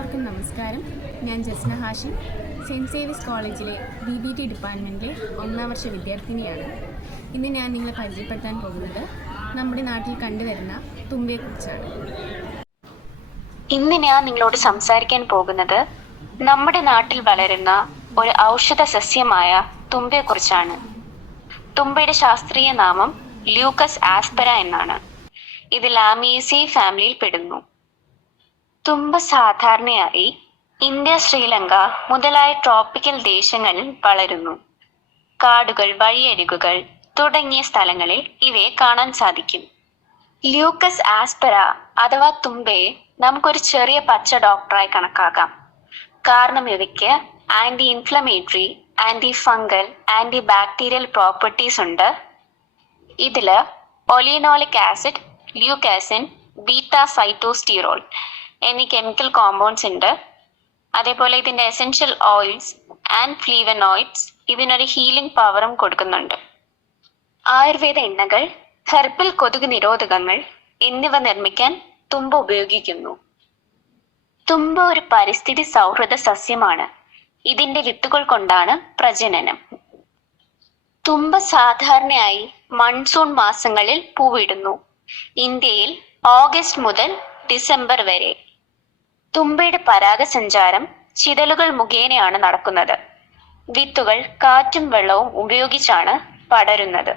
എല്ലാവർക്കും നമസ്കാരം. ഞാൻ ജസ്ന ഹാഷി. സെന്റ് സേവിസ് കോളേജിലെ ബി ബി ടി ഡിപ്പാർട്ട്മെന്റിലെ ഒന്നാം വർഷ വിദ്യാർത്ഥിനിയാണ്. ഇന്ന് ഞാൻ നിങ്ങളെ പരിചയപ്പെടുത്താൻ പോകുന്നത് നമ്മുടെ നാട്ടിൽ കണ്ടുവരുന്ന തുമ്പയെക്കുറിച്ചാണ്. ഇന്ന് ഞാൻ നിങ്ങളോട് സംസാരിക്കാൻ പോകുന്നത് നമ്മുടെ നാട്ടിൽ വളരുന്ന ഒരു ഔഷധ സസ്യമായ തുമ്പയെക്കുറിച്ചാണ്. തുമ്പയുടെ ശാസ്ത്രീയ നാമം ലൂക്കസ് ആസ്പര എന്നാണ്. ഇത് ലാമിയേസി ഫാമിലിയിൽ പെടുന്നു. തുമ്പ സാധാരണയായി ഇന്ത്യ ശ്രീലങ്ക മുതലായ ട്രോപ്പിക്കൽ ദേശങ്ങളിൽ വളരുന്നു. കാടുകൾ വഴിയരികുകൾ തുടങ്ങിയ സ്ഥലങ്ങളിൽ ഇവയെ കാണാൻ സാധിക്കും. ല്യൂക്കസ് ആസ്പെര അഥവാ തുമ്പയെ നമുക്കൊരു ചെറിയ പച്ച ഡോക്ടറായി കണക്കാക്കാം. കാരണം ഇവയ്ക്ക് anti inflammatory anti fungal anti bacterial properties ഉണ്ട്. ഇതിൽ ഒലിയനോളിക് ആസിഡ് ല്യൂക്കാസിൻ ബീറ്റ ഫൈറ്റോസ്റ്റീറോൾ എന്നീ കെമിക്കൽ കോമ്പൗണ്ട്സ് ഉണ്ട്. അതേപോലെ ഇതിന്റെ എസെൻഷ്യൽ ഓയിൽസ് ആൻഡ് ഫ്ലീവനോയിഡ്സ് ഇതിനൊരു ഹീലിംഗ് പവറും കൊടുക്കുന്നുണ്ട്. ആയുർവേദ എണ്ണകൾ ഹെർബൽ കൊതുക് നിരോധകങ്ങൾ എന്നിവ നിർമ്മിക്കാൻ തുമ്പ ഉപയോഗിക്കുന്നു. തുമ്പ ഒരു പരിസ്ഥിതി സൗഹൃദ സസ്യമാണ്. ഇതിന്റെ വിത്തുകൾ കൊണ്ടാണ് പ്രജനനം. തുമ്പ സാധാരണയായി മൺസൂൺ മാസങ്ങളിൽ പൂവിടുന്നു. ഇന്ത്യയിൽ ഓഗസ്റ്റ് മുതൽ ഡിസംബർ വരെ തുമ്പയുടെ പരാഗസഞ്ചാരം ചിതലുകൾ മുഖേനയാണ് നടക്കുന്നത്. വിത്തുകൾ കാറ്റും വെള്ളവും ഉപയോഗിച്ചാണ് പടരുന്നത്.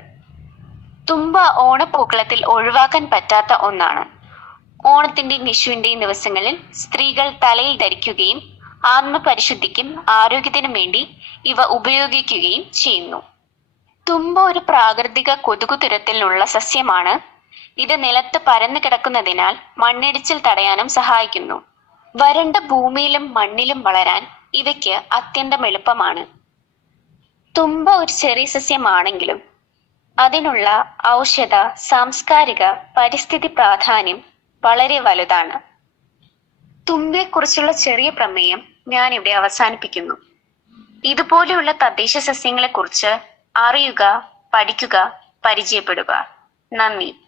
തുമ്പ ഓണപ്പൂക്കളത്തിൽ ഒഴിവാക്കാൻ പറ്റാത്ത ഒന്നാണ്. ഓണത്തിന്റെയും വിഷുവിന്റെയും ദിവസങ്ങളിൽ സ്ത്രീകൾ തലയിൽ ധരിക്കുകയും ആത്മപരിശുദ്ധിക്കും ആരോഗ്യത്തിനും വേണ്ടി ഇവ ഉപയോഗിക്കുകയും ചെയ്യുന്നു. തുമ്പ ഒരു പ്രാകൃതിക കൊതുകു തുരത്തിലുള്ള സസ്യമാണ്. ഇത് നിലത്ത് പരന്നു കിടക്കുന്നതിനാൽ മണ്ണിടിച്ചിൽ തടയാനും സഹായിക്കുന്നു. വരണ്ട ഭൂമിയിലും മണ്ണിലും വളരാൻ ഇവയ്ക്ക് അത്യന്തം എളുപ്പമാണ്. തുമ്പ ഒരു ചെറിയ സസ്യമാണെങ്കിലും അതിനുള്ള ഔഷധ സാംസ്കാരിക പരിസ്ഥിതി പ്രാധാന്യം വളരെ വലുതാണ്. തുമ്പയെക്കുറിച്ചുള്ള ചെറിയ പ്രമേയം ഞാൻ ഇവിടെ അവസാനിപ്പിക്കുന്നു. ഇതുപോലെയുള്ള തദ്ദേശ സസ്യങ്ങളെക്കുറിച്ച് അറിയുക പഠിക്കുക പരിചയപ്പെടുക. നന്ദി.